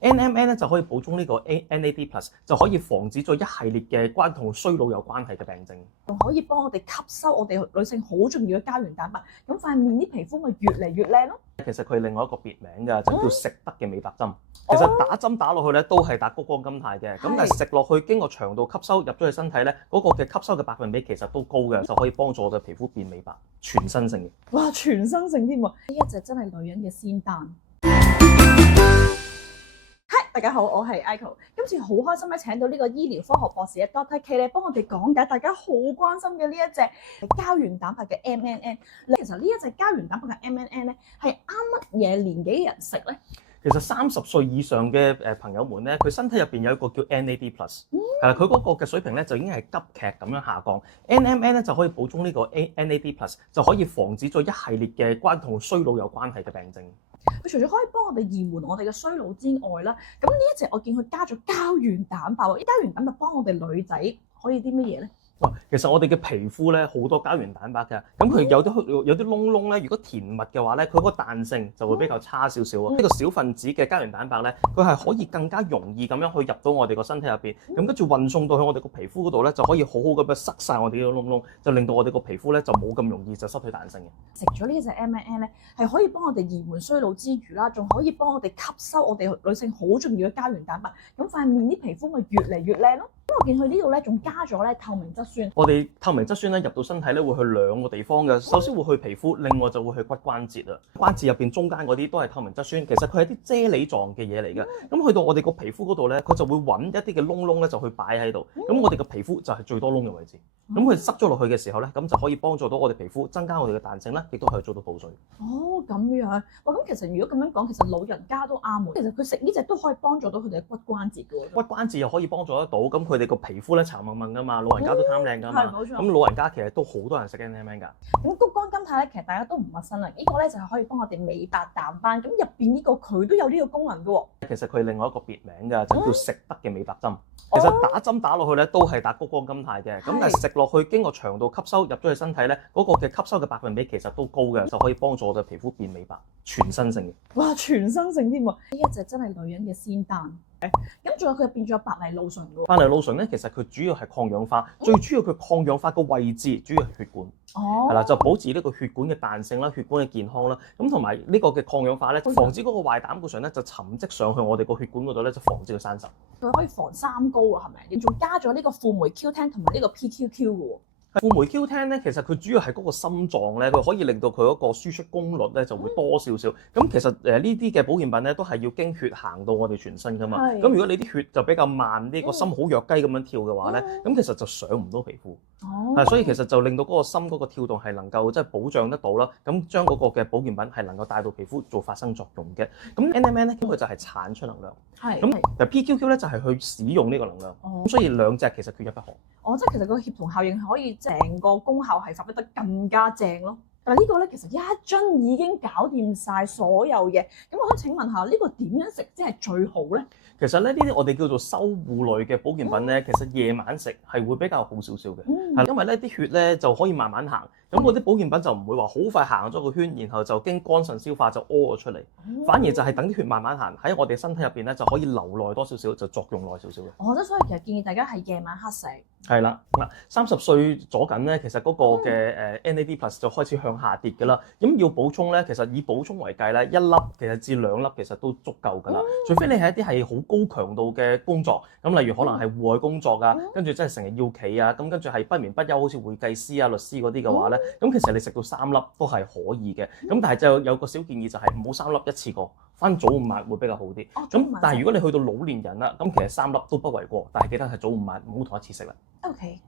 NMN 咧就可以補充呢個 NAD+，就可以防止咗一系列嘅同衰老有關係嘅病症，仲可以幫我哋吸收我哋女性好重要嘅膠原蛋白，咁塊面啲皮膚咪越嚟越靚咯。其實佢另外一個別名㗎，就叫食得嘅美白針。其實打針打落去咧都係打谷胱甘肽嘅，咁但係食落去經過腸道吸收入咗去身體咧，嗰個嘅吸收嘅百分比其實都高嘅，就可以幫助我哋皮膚變美白，全身性嘅。哇，全身性添喎！呢一隻真係女人嘅仙丹。大家好，我係 Aiko， 今次好開心咧，請到呢個醫療科學博士嘅 Dr. K 咧，幫我哋講解大家好關心嘅呢一隻膠原蛋白嘅 MNN。其實呢一隻膠原蛋白嘅 MNN 咧，係啱乜嘢年紀嘅人食咧？其實30歲以上嘅朋友們咧，佢身體入邊有一個叫 NAD+，佢嗰個嘅水平咧就已經係急劇咁樣下降。NMN 咧就可以補充呢個 NAD+，就可以防止咗一系列嘅同衰老有關係嘅病症。佢除咗可以幫我哋延緩我哋嘅衰老之外啦，咁呢一隻我見佢加咗膠原蛋白喎，啲膠原蛋白幫我哋女仔可以啲乜嘢咧？其實我哋嘅皮膚咧好多膠原蛋白嘅，咁佢有啲窿窿咧，如果填密嘅話咧，佢嗰個彈性就會比較差少少啊。呢個小分子嘅膠原蛋白咧，佢係可以更加容易咁樣去入到我哋個身體入邊，咁跟住運送到去我哋個皮膚嗰度咧，就可以好好咁樣塞晒我哋嘅窿窿，就令到我哋個皮膚咧就冇咁容易就失去彈性嘅。食咗呢一隻 MNN 咧，係可以幫我哋延緩衰老之餘啦，仲可以幫我哋吸收我哋女性好重要嘅膠原蛋白，咁塊面啲皮膚咪越嚟越靚咯。咁我見佢呢度咧仲加咗咧透明質酸。我哋透明質酸咧入到身體咧會去兩個地方嘅，首先會去皮膚，另外就會去骨關節啊。關節入邊中間嗰啲都係透明質酸，其實佢係啲啫喱狀嘅嘢嚟嘅。咁去到我哋個皮膚嗰度咧，佢就會揾一啲嘅窿窿咧就去擺喺度。咁我哋個皮膚就係最多窿嘅位置。咁佢塞咗落去嘅時候咧，咁就可以幫助到我哋皮膚增加我哋嘅彈性啦，亦都可以做到補水。哦，咁樣。哇，咁其實如果咁樣講，其實老人家都啱喎。其實佢食呢隻都可以幫助到佢哋嘅骨關節嘅喎。骨關節又可以幫助得到，咁佢哋個皮膚咧巢掹掹噶嘛，老人家都貪靚噶嘛。係冇錯。咁老人家其實都好多人食 NMN 㗎。咁谷胱甘肽咧，其實大家都唔陌生啦。呢個咧就係可以幫我哋美白淡斑。咁入邊呢個佢都有呢個功能嘅喎。其實佢另外一個別名㗎，就叫食得嘅美白針。其實打針打落去咧都係打谷胱甘肽嘅，咁但係食落去經過腸道吸收入咗去身體咧，嗰個嘅吸收嘅百分比其實都高嘅，就可以幫助我哋皮膚變美白，全身性嘅。哇，全身性添喎！呢一隻真係女人嘅仙丹。咁仲有佢入邊仲有白藜蘆醇嘅喎。白藜蘆醇咧，其實佢主要係抗氧化，最主要佢抗氧化個位置主要係血管。係啦，就保持呢個血管嘅彈性啦，血管嘅健康啦。咁同埋呢個嘅抗氧化咧，防止嗰個壞膽固醇咧就沉積上去我哋個血管嗰度咧，就防止佢生鏽。佢可以防三高啊，係咪？你仲加咗呢個輔酶 Q10 同埋呢個 PQQ 嘅喎。輔酶 Q10 咧，其實佢主要係嗰個心臟咧，佢可以令到佢嗰個輸出功率咧就會多少少。咁其實呢啲嘅保健品咧都係要經血行到我哋全身噶嘛。咁如果你啲血就比較慢啲，個心好弱雞咁樣跳嘅話咧，咁其實就上唔到皮膚。所以其實就令到嗰個心嗰個跳動係能夠即係保障得到啦。咁將嗰個嘅保健品係能夠帶到皮膚做發生作用嘅。咁 NMN 咧，咁佢就係產出能量。咁但 PQQ 咧就係去使用呢個能量。咁所以兩隻其實缺一不可。即係其實個協同效應係可以成個功效係發揮得更加正咯。但係呢個咧其實一樽已經搞掂晒所有嘢。咁我想請問下呢個點樣食先係最好咧？其實咧呢啲我哋叫做修護類嘅保健品咧，其實夜晚食係會比較好少少嘅，因為咧啲血咧就可以慢慢行，咁嗰啲保健品就唔會話好快行咗個圈，然後就經肝腎消化就屙咗出嚟，反而就係等啲血慢慢行喺我哋身體入邊咧就可以留耐多少少，就作用耐少少嘅。所以其實建議大家係夜晚黑食。係啦，30歲左緊咧，其實嗰個嘅NAD+ 就開始向下跌㗎啦。咁要補充咧，其實以補充為計咧，一粒其實至2粒其實都足夠㗎啦。除非你係一啲係好高強度嘅工作，咁例如可能係戶外工作啊，跟住真係成日要企啊，咁跟住係不眠不休，好似會計師啊、律師嗰啲嘅話咧，咁其實你食到3粒都係可以嘅。咁但係就有個小建議就係唔好3粒一次過，翻早午晚會比較好啲。咁但係如果你去到老年人啦，咁其實3粒都不為過，但係記得係早午晚唔好同一次食啦。OK。